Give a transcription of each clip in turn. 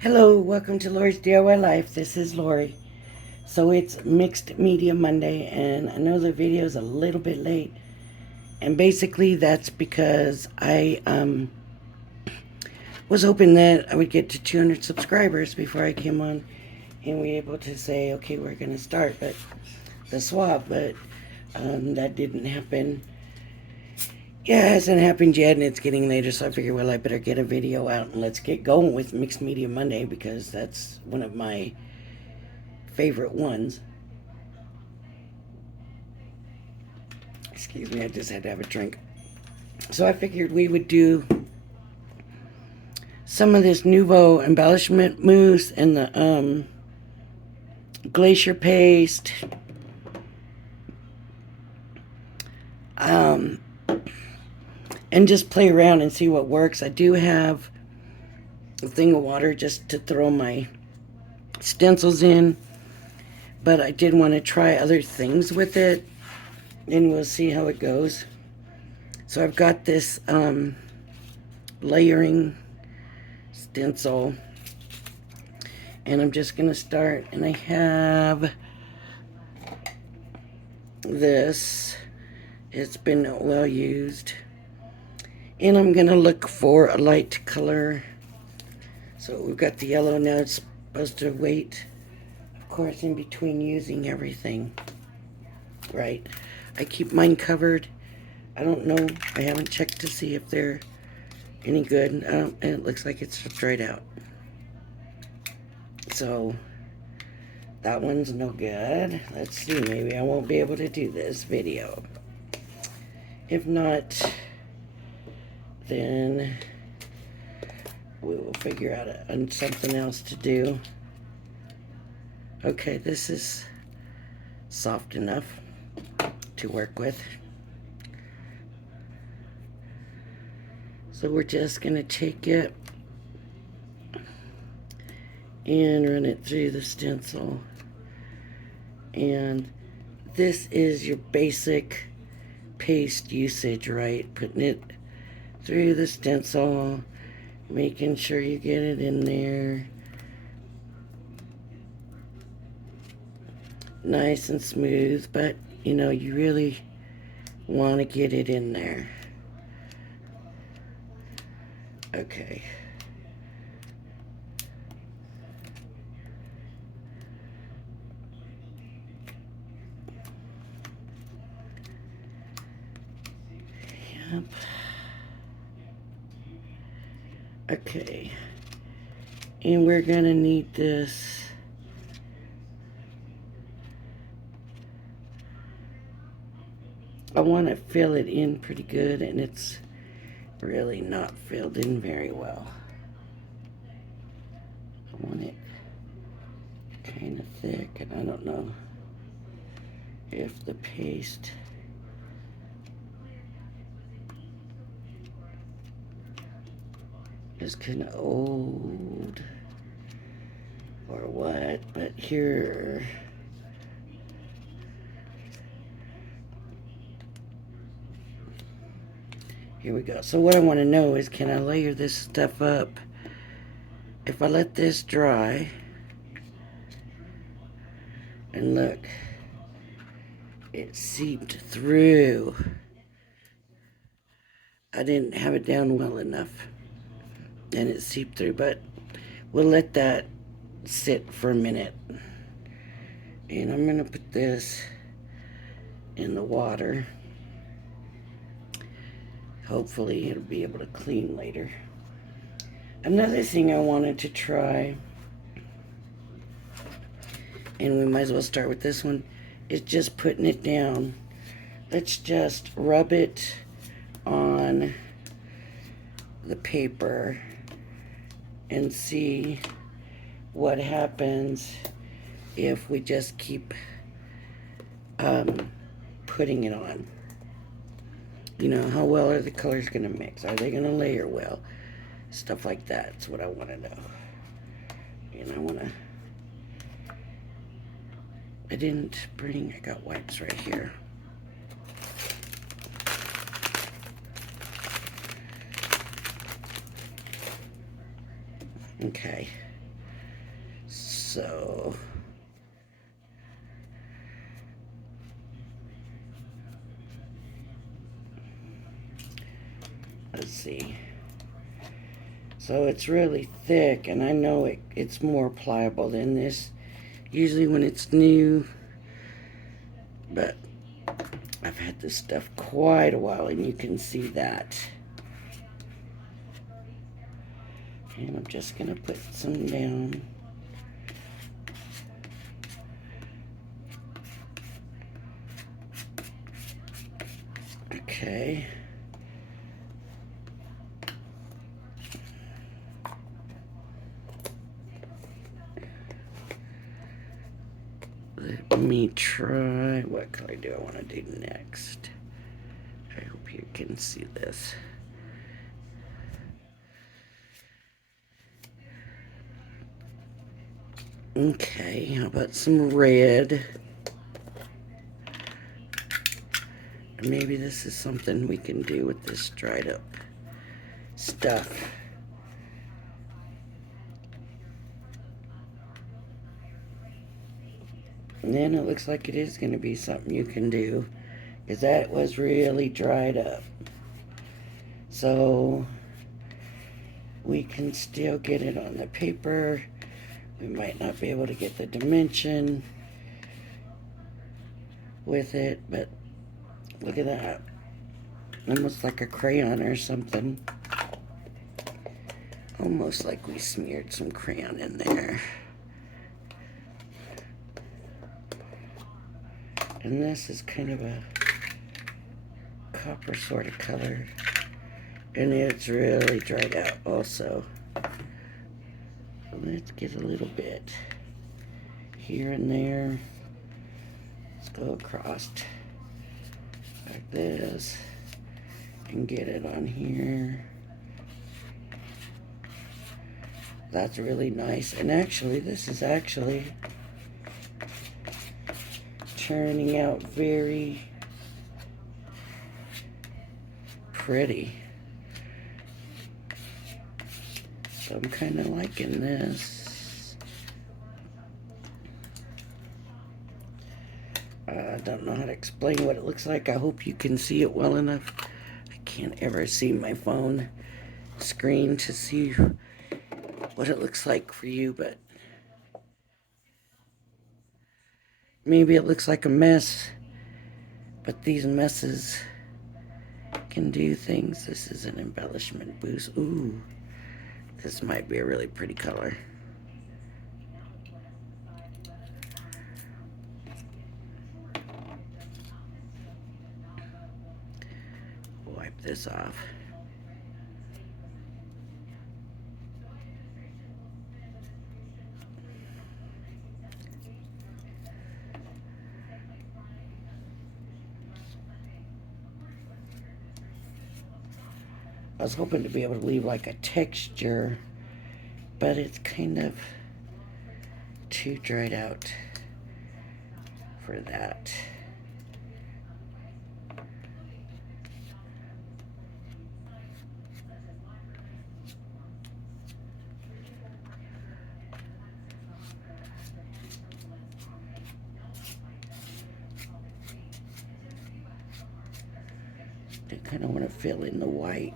Hello, welcome to Lori's DIY Life. This is Lori. So it's Mixed Media Monday, and I know the video is a little bit late. And basically, that's because I was hoping that I would get to 200 subscribers before I came on and we were able to say, okay, we're going to start the swap. But that didn't happen. Yeah, it hasn't happened yet, and it's getting later, so I figured, well, I better get a video out and let's get going with Mixed Media Monday because that's one of my favorite ones. Excuse me, I just had to have a drink. So I figured we would do some of this Nuvo embellishment mousse and the Glacier paste. Um, and just play around and see what works. I do have a thing of water just to throw my stencils in, but I did want to try other things with it, and we'll see how it goes. So I've got this layering stencil, and I'm just going to start, and I have this. It's been well used, and I'm going to look for a light color. So we've got the yellow now. It's supposed to wait, of course, in between using everything, right? I keep mine covered. I don't know. I haven't checked to see if they're any good. And it looks like it's dried out. So that one's no good. Let's see. Maybe I won't be able to do this video. If not, then we will figure out something else to do. Okay, this is soft enough to work with. So we're just going to take it and run it through the stencil. And this is your basic paste usage, right? Putting it through the stencil, making sure you get it in there nice and smooth, but you know, you really want to get it in there. Okay. Yep. Okay. And we're gonna need this. I want to fill it in pretty good, and it's really not filled in very well. I want it kind of thick, and I don't know if the paste is kind of old or what, but here we go. So what I want to know is, can I layer this stuff up? If I let this dry, and look, it seeped through. I didn't have it down well enough, and it seeped through, but we'll let that sit for a minute. And I'm going to put this in the water. Hopefully it'll be able to clean later. Another thing I wanted to try, and we might as well start with this one, is just putting it down. Let's just rub it on the paper and see what happens if we just keep putting it on. You know, how well are the colors going to mix? Are they going to layer well? Stuff like that. That's what I want to know. And I didn't bring, I got wipes right here. Okay. So let's see. So it's really thick, and I know it's more pliable than this usually when it's new, but I've had this stuff quite a while, and you can see that. And I'm just gonna put some down. Okay. Let me try, what color do I want to do next? I hope you can see this. Okay, how about some red? Maybe this is something we can do with this dried up stuff. And then it looks like it is going to be something you can do, because that was really dried up. So we can still get it on the paper. We might not be able to get the dimension with it, but look at that. Almost like a crayon or something. Almost like we smeared some crayon in there. And this is kind of a copper sort of color. And it's really dried out also. Let's get a little bit here and there. Let's go across like this and get it on here. That's really nice. And actually, this is actually turning out very pretty. So I'm kind of liking this. I don't know how to explain what it looks like. I hope you can see it well enough. I can't ever see my phone screen to see what it looks like for you, but maybe it looks like a mess, but these messes can do things. This is an embellishment boost. Ooh, this might be a really pretty color. Wipe this off. I was hoping to be able to leave like a texture, but it's kind of too dried out for that. I kind of want to fill in the white.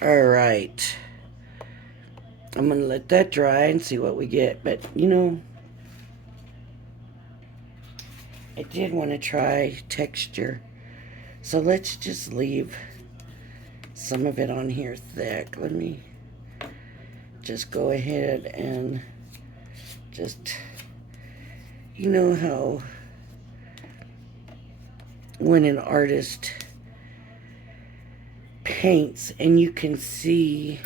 All right, I'm gonna let that dry and see what we get. But you know, I did want to try texture, so let's just leave some of it on here thick. Let me just go ahead and just, you know how when an artist paints and you can see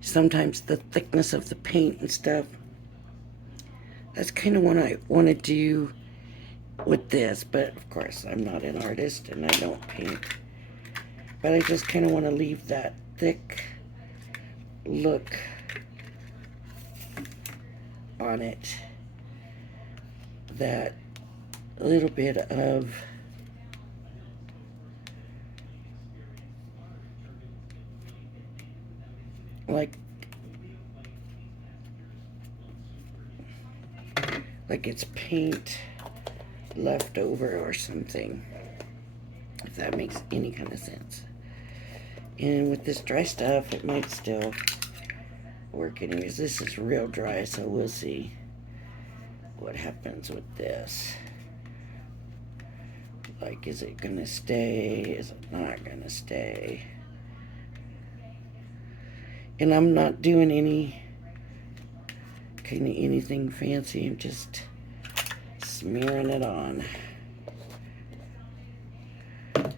sometimes the thickness of the paint and stuff. That's kind of what I want to do with this, but of course I'm not an artist and I don't paint. But I just kind of want to leave that thick look on it that a little bit of like it's paint left over or something, if that makes any kind of sense. And with this dry stuff, it might still work anyways. This is real dry, so we'll see what happens with this. Like, is it gonna stay? Is it not gonna stay? And I'm not doing anything fancy. I'm just smearing it on. I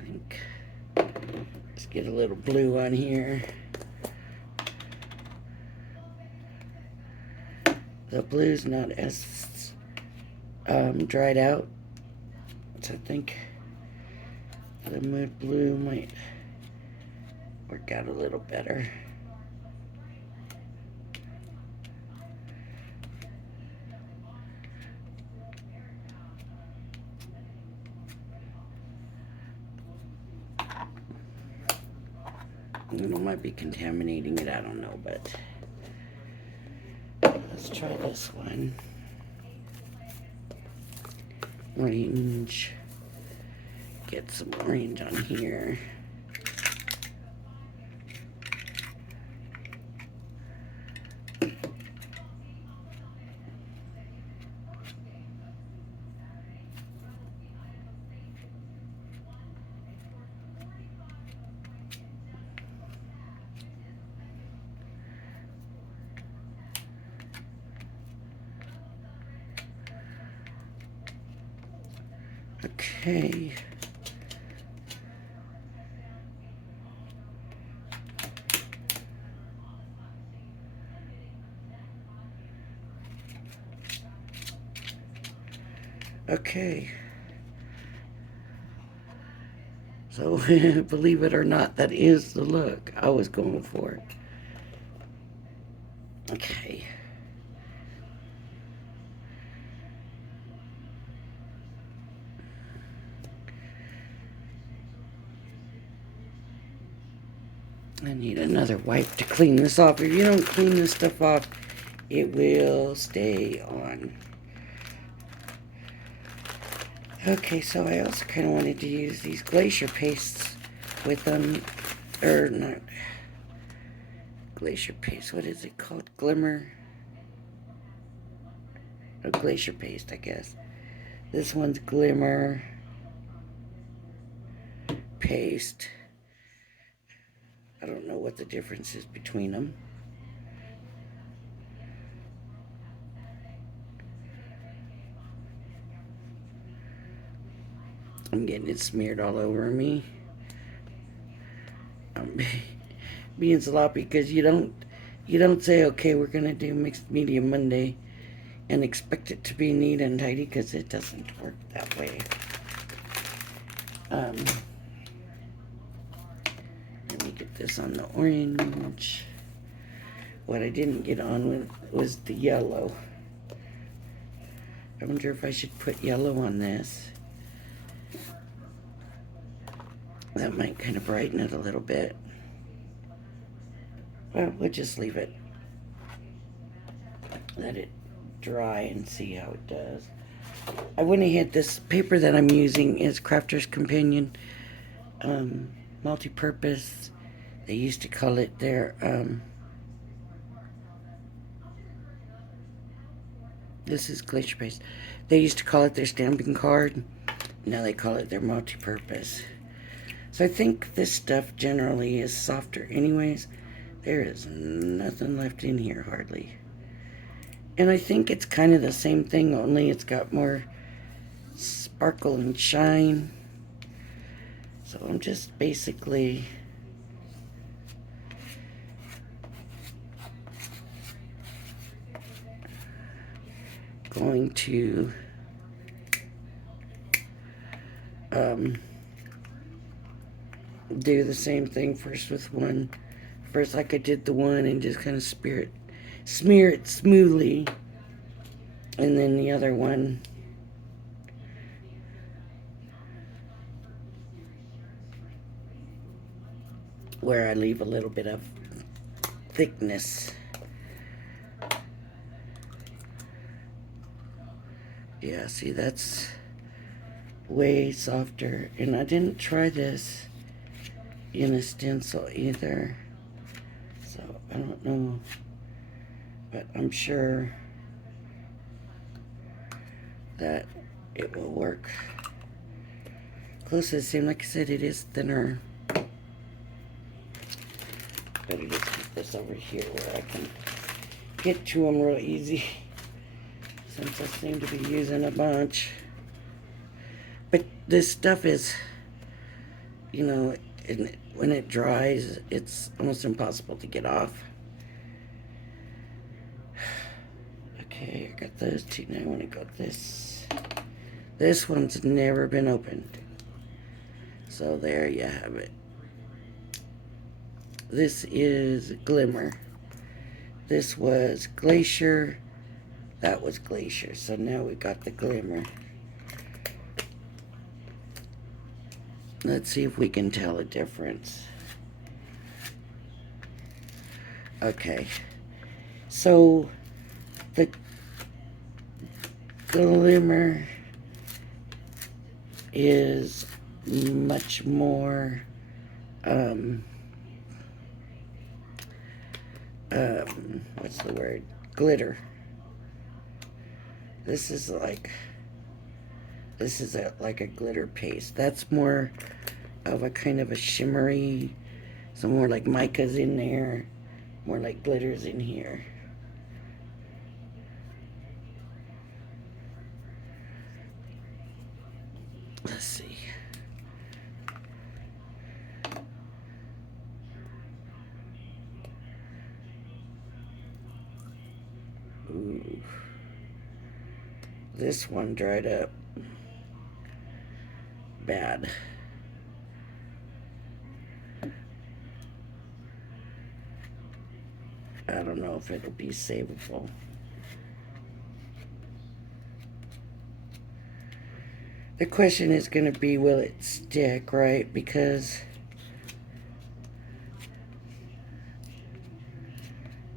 think let's get a little blue on here. The blue's not as dried out, so I think the mood blue might work out a little better. It might be contaminating it, I don't know, but let's try this one. Orange. Get some orange on here. Okay. Okay. So, believe it or not, that is the look I was going for. Okay. I need another wipe to clean this off. If you don't clean this stuff off, it will stay on. Okay, so I also kind of wanted to use these Glacier pastes with them, or not, Glacier paste, what is it called? Glimmer? Oh, Glacier paste, I guess. This one's Glimmer paste. I don't know what the difference is between them. I'm getting it smeared all over me. I'm being sloppy because you don't say, okay, we're gonna do mixed media Monday and expect it to be neat and tidy, because it doesn't work that way. Let me get this on the orange. What I didn't get on with was the yellow. I wonder if I should put yellow on this. That might kind of brighten it a little bit. Well, we'll just leave it. Let it dry and see how it does. I went ahead, this paper that I'm using is Crafter's Companion multi-purpose. They used to call it their this is Glacier paste. They used to call it their stamping card. Now they call it their multi-purpose. So I think this stuff generally is softer anyways. There is nothing left in here hardly. And I think it's kind of the same thing, only it's got more sparkle and shine. So I'm just basically going to do the same thing first with one. First, like I did the one and just kind of smear it smoothly. And then the other one. Where I leave a little bit of thickness. Yeah, see, that's way softer. And I didn't try this in a stencil either. So I don't know. But I'm sure that it will work. Close to the same. Like I said, it is thinner. Better just keep this over here where I can get to them real easy. Since I seem to be using a bunch. But this stuff is, you know, when it dries, it's almost impossible to get off. Okay, I got those two. Now I want to go this. This one's never been opened. So there you have it. This is Glimmer. This was Glacier. That was Glacier. So now we got the Glimmer. Let's see if we can tell a difference. Okay. So the Glimmer is much more what's the word? Glitter. This is like like a glitter paste. That's more of a kind of a shimmery, so more like mica's in there, more like glitters in here. Let's see. Ooh. This one dried up bad. I don't know if it'll be savable. The question is going to be, will it stick, right? Because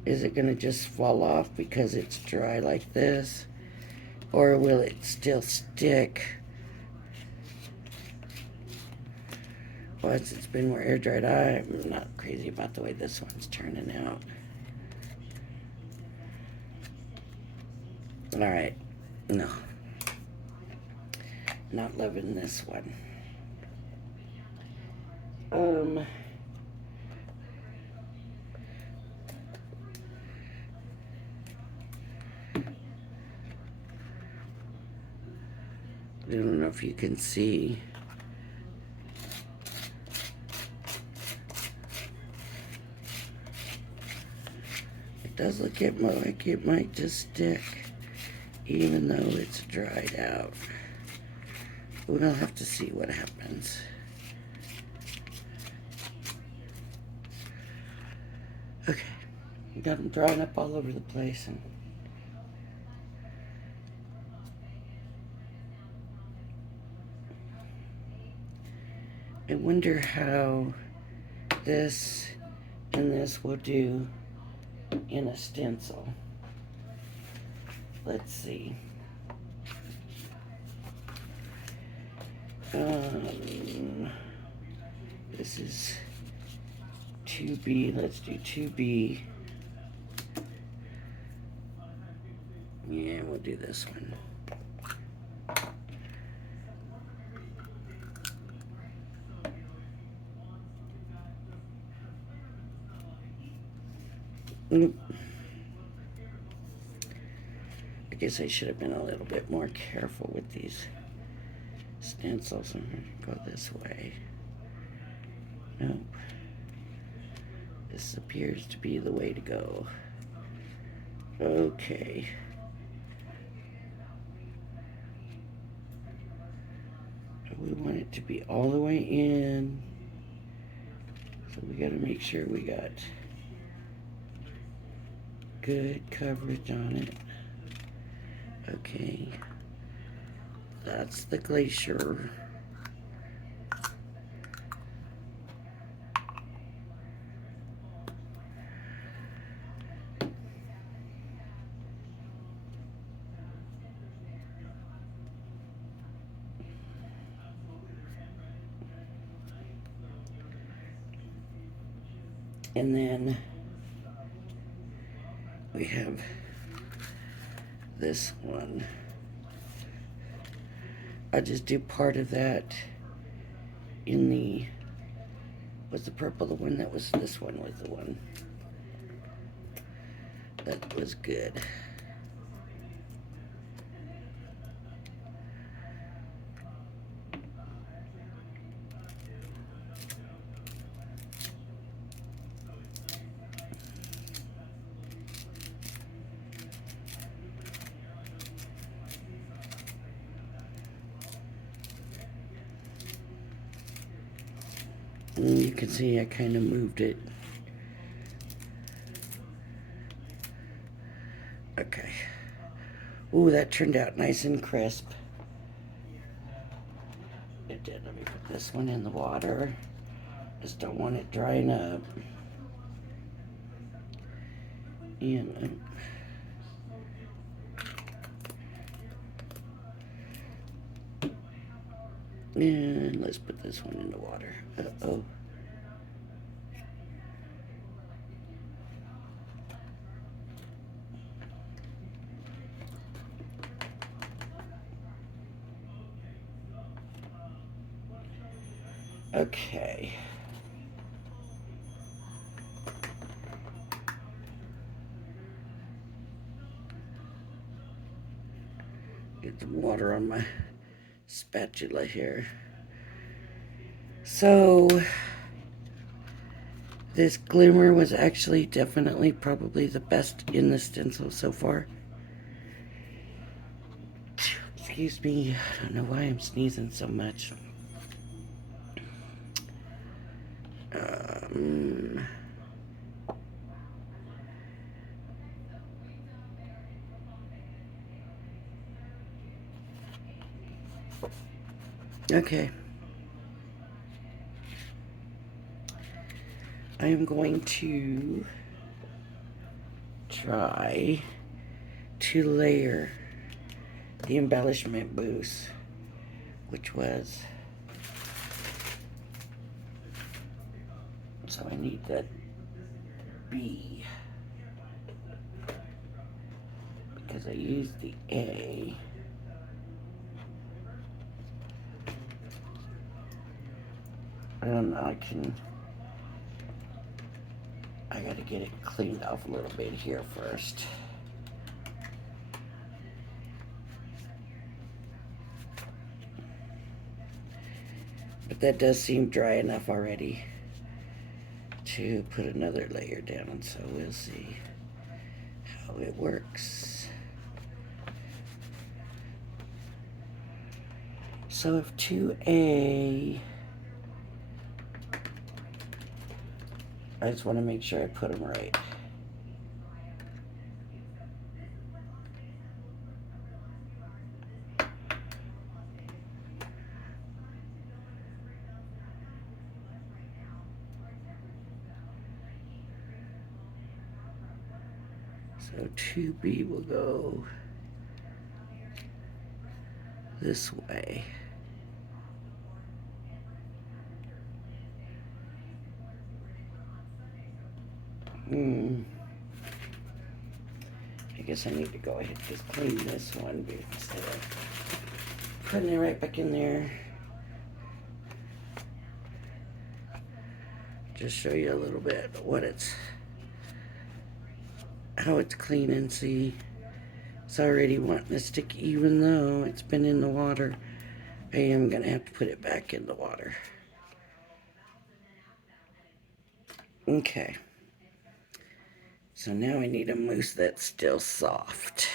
is it going to just fall off because it's dry like this? Or will it still stick once it's been more air dried? I'm not crazy about the way this one's turning out. Alright, no. Not loving this one. I don't know if you can see. It does look like it might just stick, even though it's dried out. We'll have to see what happens. Okay, got them drying up all over the place. And I wonder how this and this will do in a stencil. Let's see. This is 2B. Let's do 2B. Yeah, we'll do this one. I guess I should have been a little bit more careful with these stencils. I'm going to go this way. Nope. This appears to be the way to go. Okay. We want it to be all the way in. So we got to make sure we got good coverage on it. Okay, that's the Glacier. And then we have this one. I just do part of that in the, was the purple the one that was, this one was the one. That was good. And you can see I kind of moved it. Okay. Ooh, that turned out nice and crisp. It did. Let me put this one in the water. Just don't want it drying up. And let's put this one in the water. Uh-oh. Okay. Get the water on my spatula here. So this Glimmer was actually definitely probably the best in the stencil so far. Excuse me, I don't know why I'm sneezing so much. Okay. I am going to try to layer the embellishment mousse, which was, so I need that B because I used the A. I don't know, I gotta get it cleaned off a little bit here first. But that does seem dry enough already to put another layer down, so we'll see how it works. So if 2A, I just want to make sure I put them right. So 2B will go this way. I guess I need to go ahead and just clean this one instead of putting it right back in there. Just show you a little bit how it's clean, and see it's already wanting to stick even though it's been in the water. I am gonna have to put it back in the water. Okay. So now I need a mousse that's still soft.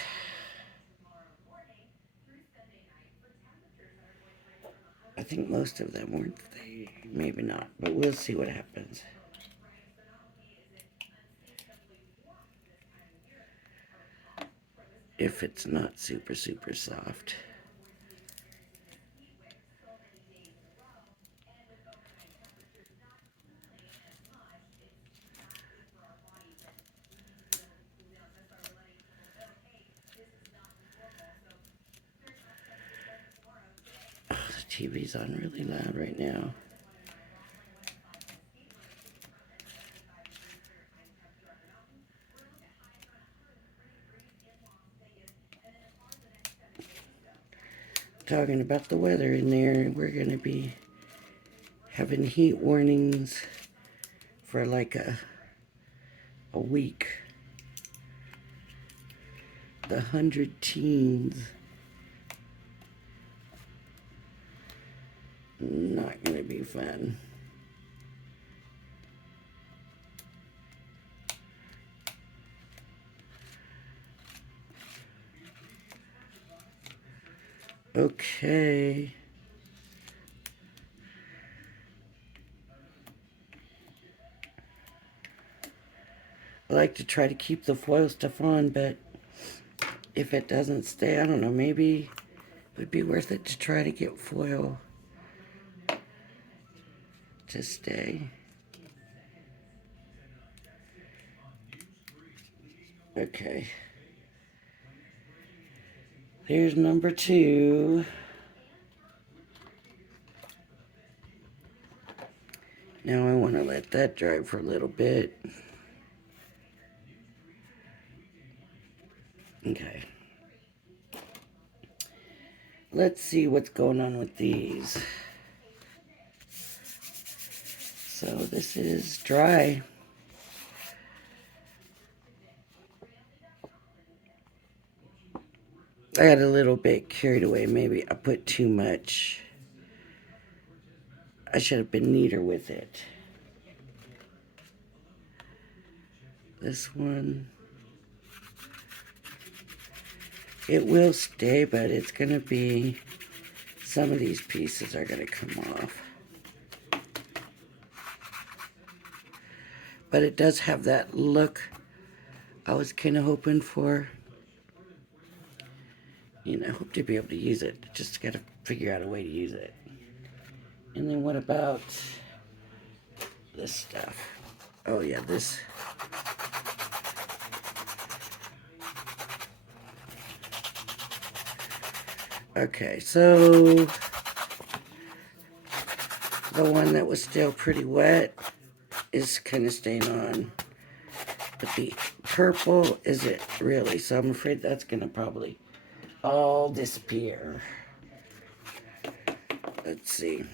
I think most of them weren't they, maybe not, but we'll see what happens. if it's not super, super soft. Oh, the TV's on really loud right now. Talking about the weather in there, we're going to be having heat warnings for like a week. The 100 teens. Not going to be fun. Okay. I like to try to keep the foil stuff on, but if it doesn't stay, I don't know, maybe it would be worth it to try to get foil to stay. Okay. Here's number 2. Now I want to let that dry for a little bit. Okay. Let's see what's going on with these. So this is dry. I got a little bit carried away. Maybe I put too much. I should have been neater with it. This one, it will stay, but it's going to be, some of these pieces are going to come off. But it does have that look I was kind of hoping for. You know, I hope to be able to use it. Just got to figure out a way to use it. And then what about this stuff? Oh yeah, this. Okay, so the one that was still pretty wet is kind of staying on. But the purple isn't really, so I'm afraid that's going to probably all disappear. Let's see.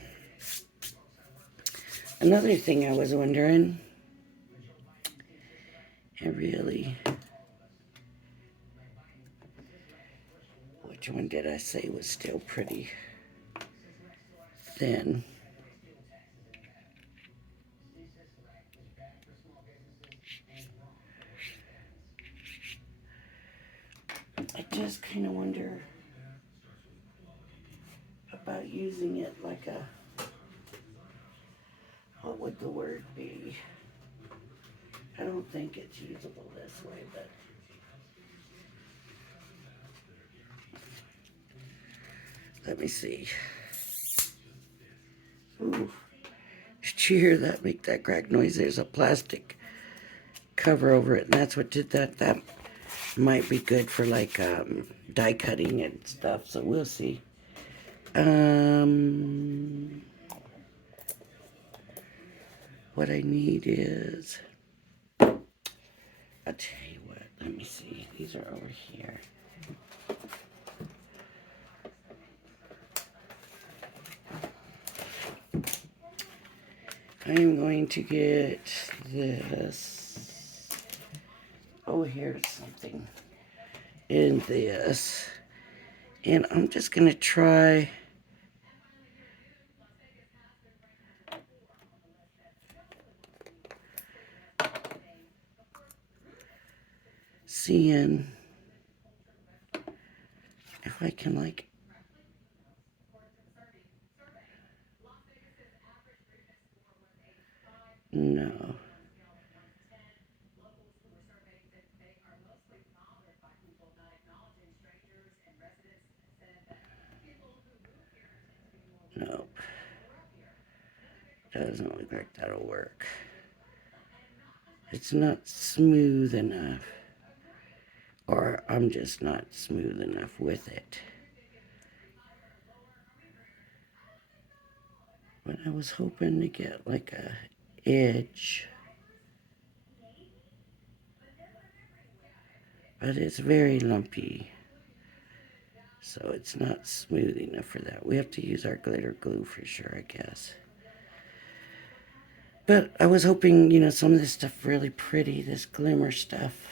Another thing I was wondering, which one did I say was still pretty thin? I just kind of wonder about using it like a, what would the word be? I don't think it's usable this way, but let me see. Ooh, did you hear that make that crack noise? There's a plastic cover over it, and that's what did that. That might be good for like die cutting and stuff, so we'll see. What I need is, I'll tell you what, let me see. These are over here. I'm going to get this. Oh, here's something in this. And I'm just going to try seeing if I can, like, no. Doesn't look like that'll work. It's not smooth enough. Or I'm just not smooth enough with it. But I was hoping to get like a edge. But it's very lumpy. So it's not smooth enough for that. We have to use our glitter glue for sure, I guess. But I was hoping, you know, some of this stuff really pretty, this glimmer stuff.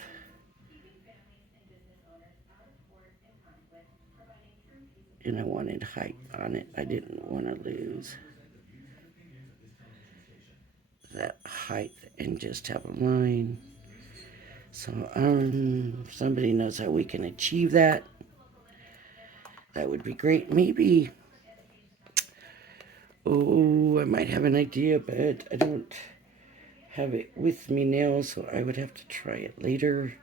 And I wanted height on it. I didn't want to lose that height and just have a line. So, if somebody knows how we can achieve that, that would be great. Maybe, oh, I might have an idea, but I don't have it with me now, so I would have to try it later.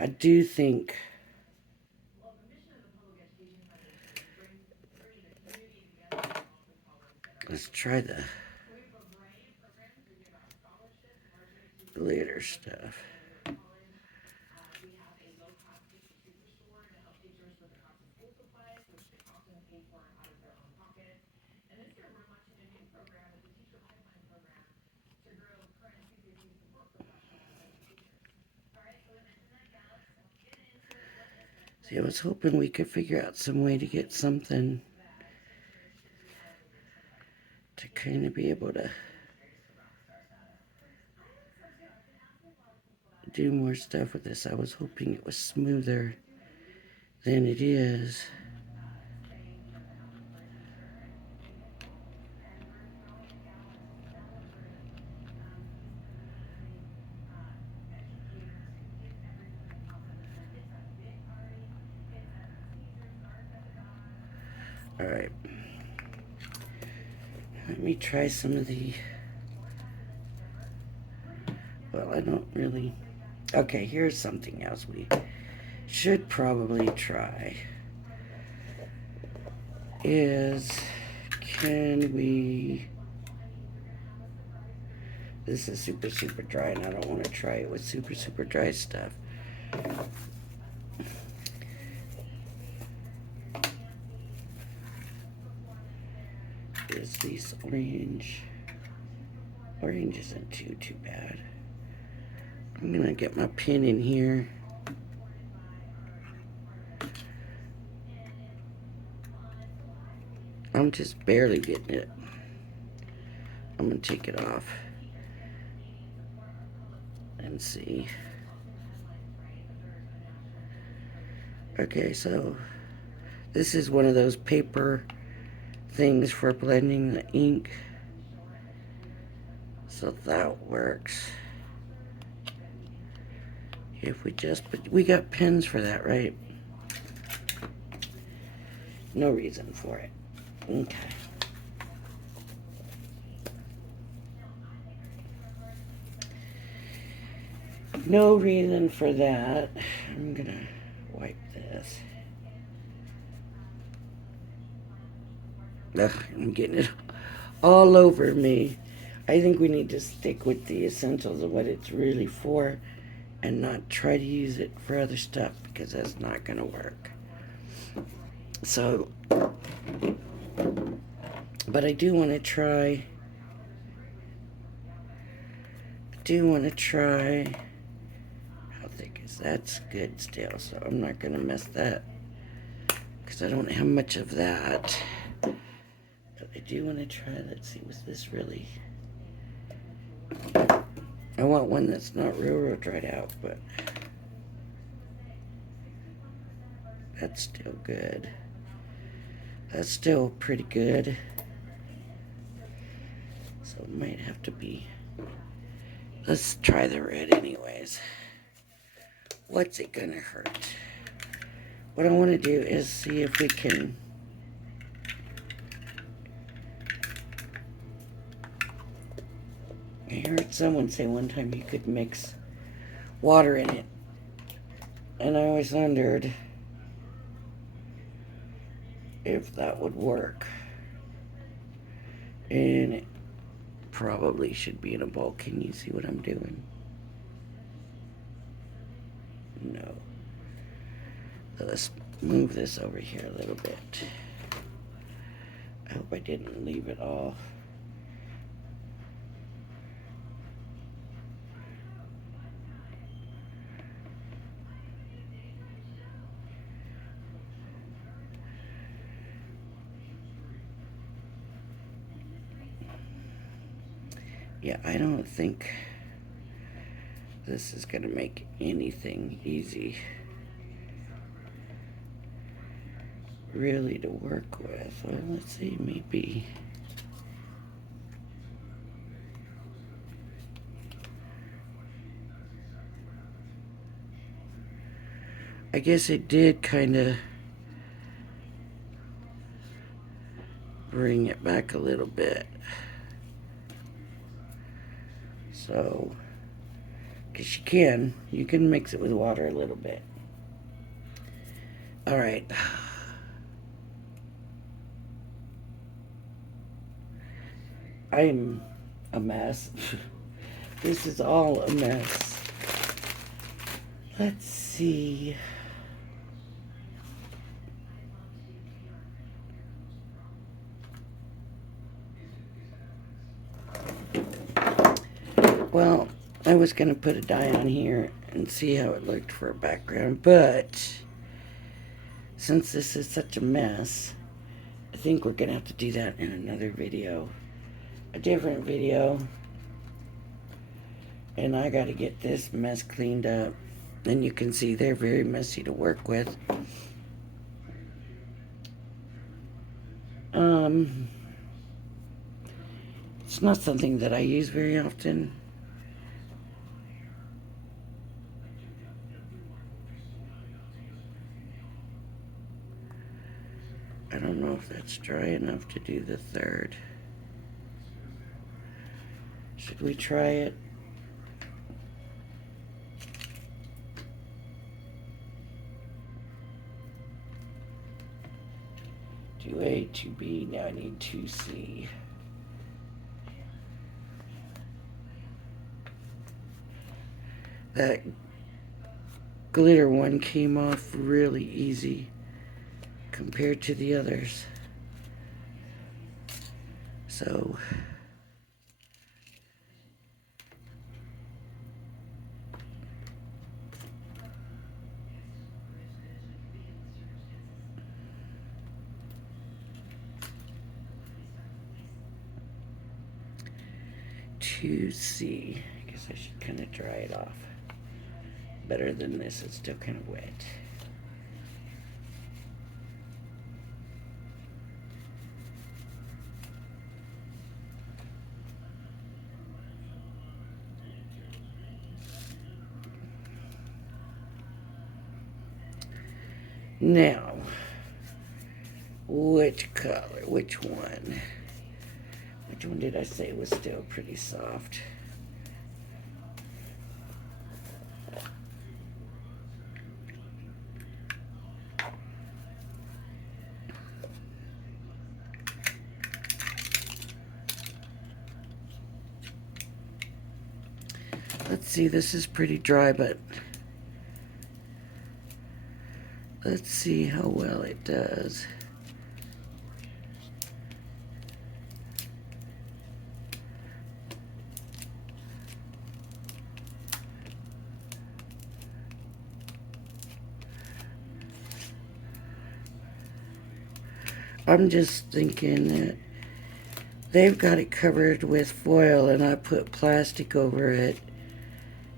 I do think let's try the glitter stuff. See, I was hoping we could figure out some way to get something to kind of be able to do more stuff with this. I was hoping it was smoother than it is. All right. Let me try some of the, well, I don't really, okay, here's something else we should probably try. Is, can we, this is super, super dry and I don't want to try it with super, super dry stuff. Is these orange isn't too bad. I'm gonna get my pin in here. I'm just barely getting it. I'm gonna take it off and see. Okay, so this is one of those paper things for blending the ink. So that works. If we just, but we got pins for that, right? No reason for it. Okay. No reason for that. I'm gonna wipe this. Ugh, I'm getting it all over me. I think we need to stick with the essentials of what it's really for and not try to use it for other stuff because that's not gonna work. So, but I do want to try, how thick is that? That's good still, so I'm not gonna mess that because I don't have much of that. But I do want to try, let's see, was this really, I want one that's not real dried out, but that's still good. That's still pretty good. So it might have to be, let's try the red anyways. What's it gonna hurt? What I want to do is see if we can I heard someone say one time you could mix water in it. And I always wondered if that would work. And it probably should be in a bowl. Can you see what I'm doing? No. Let's move this over here a little bit. I hope I didn't leave it off. Yeah, I don't think this is going to make anything easy really to work with. Well, let's see, maybe. I guess it did kind of bring it back a little bit. So, because you can mix it with water a little bit. All right. I'm a mess. This is all a mess. Let's see. Well, I was going to put a dye on here and see how it looked for a background, but since this is such a mess, I think we're going to have to do that in another video. A different video. And I got to get this mess cleaned up. And you can see they're very messy to work with. It's not something that I use very often. I don't know if that's dry enough to do the third. Should we try it? 2A, 2B, now I need 2C. That glitter one came off really easy compared to the others. So to see, I guess I should kind of dry it off. Better than this, it's still kind of wet. Now, which color, which one? Which one did I say was still pretty soft? Let's see, this is pretty dry, but let's see how well it does. I'm just thinking that they've got it covered with foil and I put plastic over it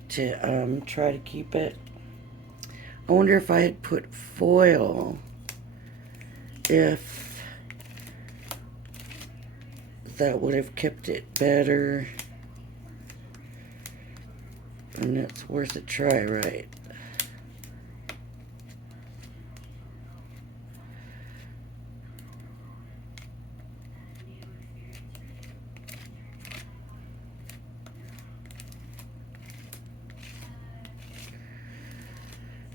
to try to keep it. I wonder if I had put foil, if that would have kept it better. And it's worth a try, right?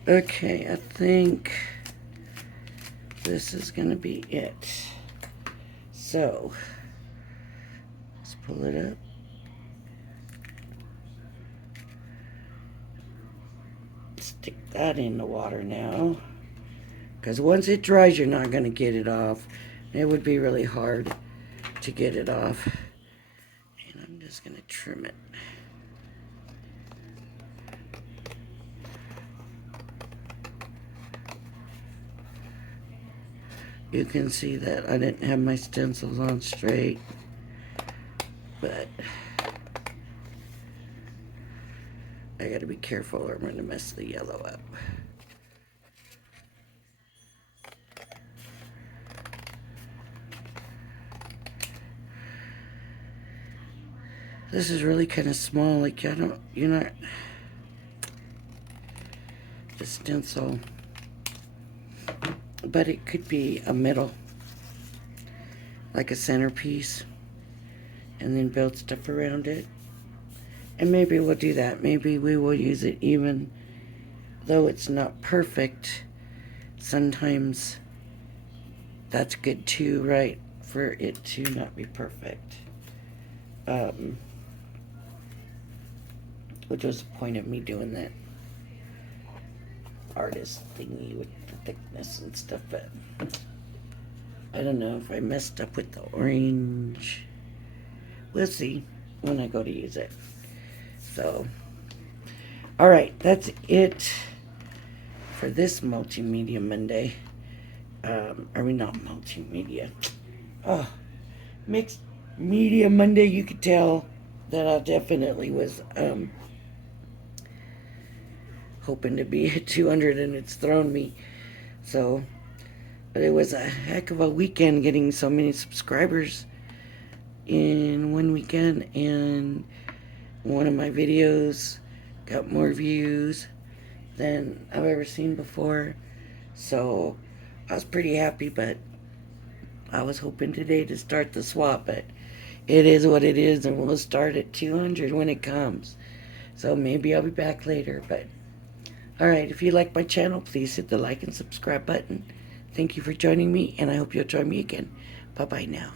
Okay, I think this is going to be it. So, Let's pull it up. Stick that in the water now. Because once it dries, you're not going to get it off. It would be really hard to get it off. And I'm just going to trim it. You can see that I didn't have my stencils on straight, but I gotta be careful or I'm gonna mess the yellow up. This is really kind of small, like you're not, the stencil, but it could be a middle, like a centerpiece, and then build stuff around it. And maybe we'll do that. Maybe we will use it even though it's not perfect. Sometimes that's good too, right? For it to not be perfect. Which was the point of me doing that artist thingy with the thickness and stuff, but I don't know if I messed up with the orange. We'll see when I go to use it. So, alright, that's it for this Multimedia Monday. Are we not multimedia? Oh, mixed media Monday. You could tell that I definitely was hoping to be at 200 and it's thrown me. So, but it was a heck of a weekend getting so many subscribers in one weekend, and one of my videos got more views than I've ever seen before. So I was pretty happy, but I was hoping today to start the swap, but it is what it is, and we'll start at 200 when it comes. So maybe I'll be back later, but alright, if you like my channel, please hit the like and subscribe button. Thank you for joining me, and I hope you'll join me again. Bye-bye now.